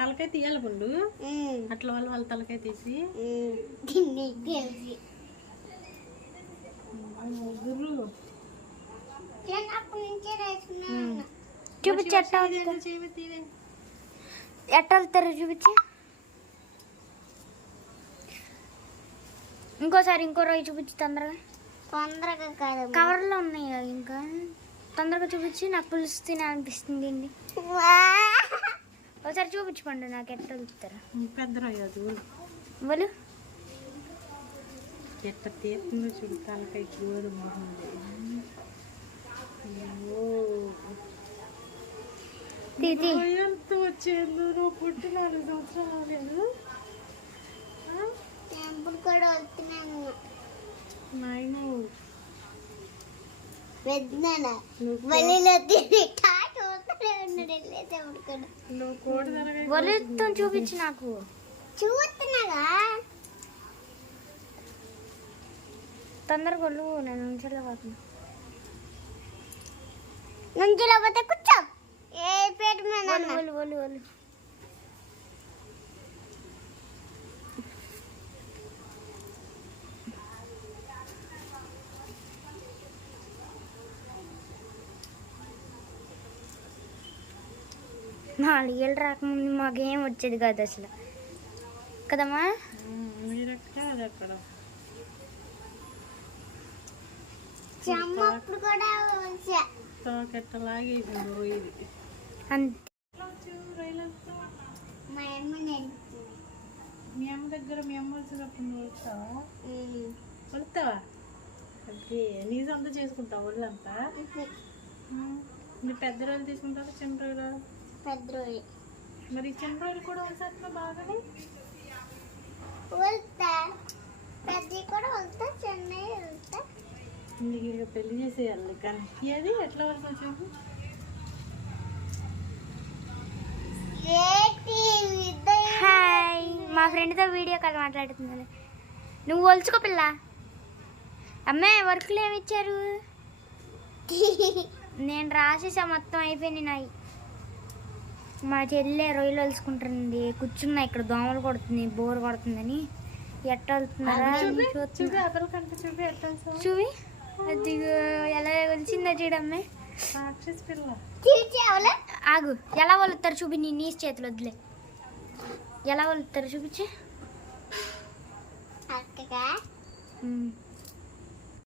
తలకాయ తీయాలి పండు. అట్లా వాళ్ళ తలకాయ తీసి చూపించి ఎట్ట వెళ్తారు చూపించి. ఇంకోసారి ఇంకో రోజు చూపించి తొందరగా కవర్లో ఉన్నాయి కదా, ఇంకా తొందరగా చూపించి. నాకు పులుసు తినాలనిపిస్తుంది అండి. ఒకసారి చూపించమండి నాకు ఎట్లా చూపుతారా. పెద్ద రొయ్యదు వాళ్ళు ఎట్ట తీస్తుందో చూడు. తలకాయ గోధుమ ఎంత వచ్చేందు. నువ్వు పుట్టి 4 సంవత్సరాలు అవ్వలేదు. కూడా వస్తున్నాను నాయను చూపించి నాకు చూస్తున్నాగా. తొందరగా ఒళ్ళు నేను నుంచోలేకపోతే కూర్చో. ఏ పేట ఒళ్ళు నాలుగేళ్ళు రాకముందు మాకేం వచ్చేది కాదు అసలు కదమ్మా. మీ అమ్మ దగ్గర మీ అమ్మ వచ్చినప్పుడు వెళ్తావా? అదే నీ సొంత చేసుకుంటావు ఒళ్ళంతా. నీ పెద్ద రోజులు తీసుకుంటావా చిన్న రోజులు? పెద్ద రోజు. మరి చిన్న రోజులు కూడా వస్తా బాగానే వెళ్తా. పెద్ద కూడా వెళ్తా, చెన్నై వెళ్తా. నీకు ఇక పెళ్లి చేసేయాలి కానీ అది ఎట్లా వరకు వచ్చాము. హాయ్, మా ఫ్రెండ్తో వీడియో కాల్ మాట్లాడుతున్నాను. నువ్వు ఒలుచుకో పిల్ల. అమ్మే వర్క్లు ఏమి ఇచ్చారు? నేను రాసేసా, మొత్తం అయిపోయింది నాయి. మా చెల్లె రొయ్యలు వలుసుకుంటుంది. కూర్చున్నా ఇక్కడ, దోమలు కొడుతుంది, బోర్ కొడుతుందని. ఎట్ట వెళ్తున్నారా చూవి. అది ఎలా వలిసిందో చూడమ్మే. ఆగు, ఎలా వలుస్తారు చూపి. నీ నీసు చేతులు వద్దులే. ఎలా వలుస్తారు చూపించి.